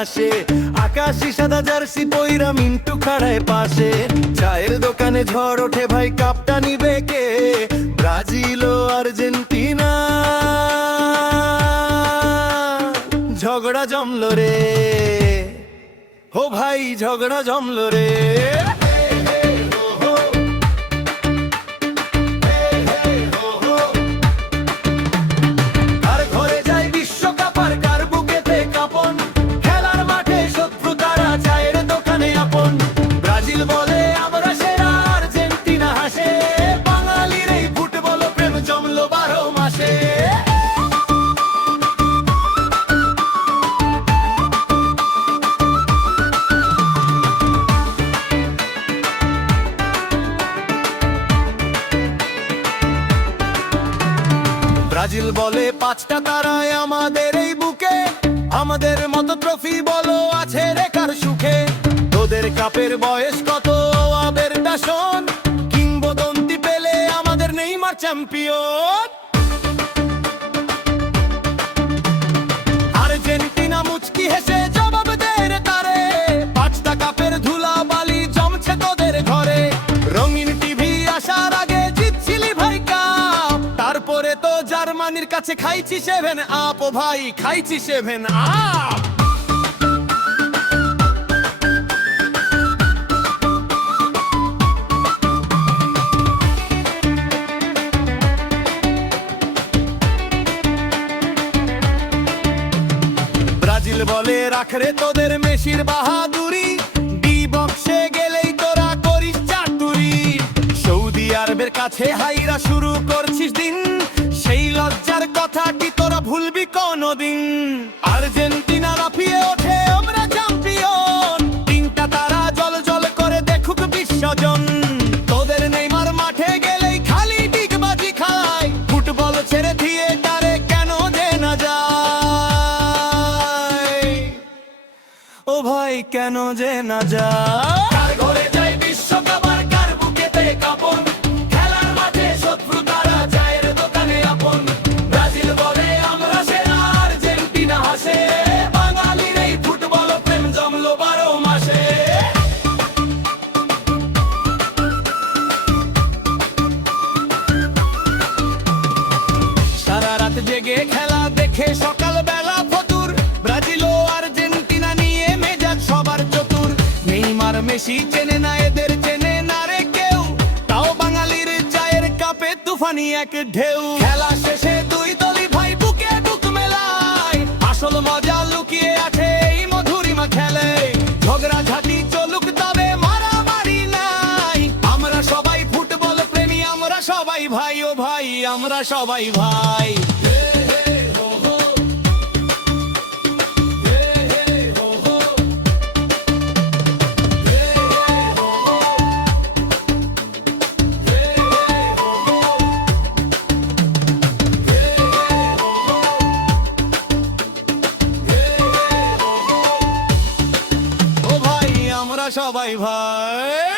হাসে। আকাশি সাদা জার্সি পইরা মিন্টু খাড়ায় পাশে। চায়ের দোকানে ঝড় ওঠে ভাই কাপটা নিবে কে? ব্রাজিল ও আর্জেন্টিনা ঝগড়া জমলো রে, ও ভাই ঝগড়া জমলো রে। ব্রাজিল বলে 5টা তারায় আমাদের এই বুকে, আমাদের মতো ট্রফি বলো আছে রে কার সুখে। তোদের কাপের বয়স কত আবের দাসন, কিংবদন্তি পেলে আমাদের নেইমার চ্যাম্পিয়ন। আর্জেন্টিনা মুচকি হেসে জবাব দেয় রে তারে, 5টা কাপের ধুলা বালি জমছে তোদের ঘরে। রঙিন টিভি আসার আগে জিতছিলি ভাই কাপ, তারপরে তো জার্মানির কাছে খাইছি 7 আপ। ও ভাই খাইছি 7 আপ। ব্রাজিল বলে রাখরে তোদের মেসির বাহাদুরি, ডি বক্সে গেলেই তোরা করিস চাতুরি। সৌদি আরবের কাছে হাইরা শুরু করছিস দিন, সেই লজ্জার কথা কি তোরা ভুলবি কোনদিন? আর্জেন্টিনা লাফিয়ে ওঠে আমরা চ্যাম্পিয়ন, 3টা তারা জল জল করে দেখুক বিশ্বজন। তোদের নেইমার মাঠে গেলেই খালি ডিগবাজি খায়, ফুটবল ছেড়ে থিয়েটারে কেন যে না যায়? ও ভাই কেন যে না যায়? কার ঘরে যায় বিশ্বকাপ আর কার বুকেতে কাঁপন, খেলার মাঠে শত্রু তারা চায়ের দোকানে আপন। ব্রাজিল বলে আমরা সেরা, আর্জেন্টিনা হাসে, বাঙালির এই ফুটবল প্রেম জমলো 12 মাসে। সারা রাত জেগে খেলা দেখে সকাল বেলা ফতুর, ব্রাজিল ও আর্জেন্টিনা নিয়ে মেজাজ সবার চতুর। নেইমার মেসি চেনে না এদের, চেনে না রে কেউ, তাও বাঙালির চায়ের কাপে তুফানি এক ঢেউ। খেলা শেষে দুই দলই ভাই বুকে বুক মেলায়, আসল মজা লুকিয়ে আছে এই মধুরিমা খেলে। ঝগড়া ঝাঁটি চলুক তবে মারামারি নাই, আমরা সবাই ফুটবল প্রেমী, আমরা সবাই ভাই। ও ভাই আমরা সবাই ভাই। ও ভাই আমরা সবাই ভাই।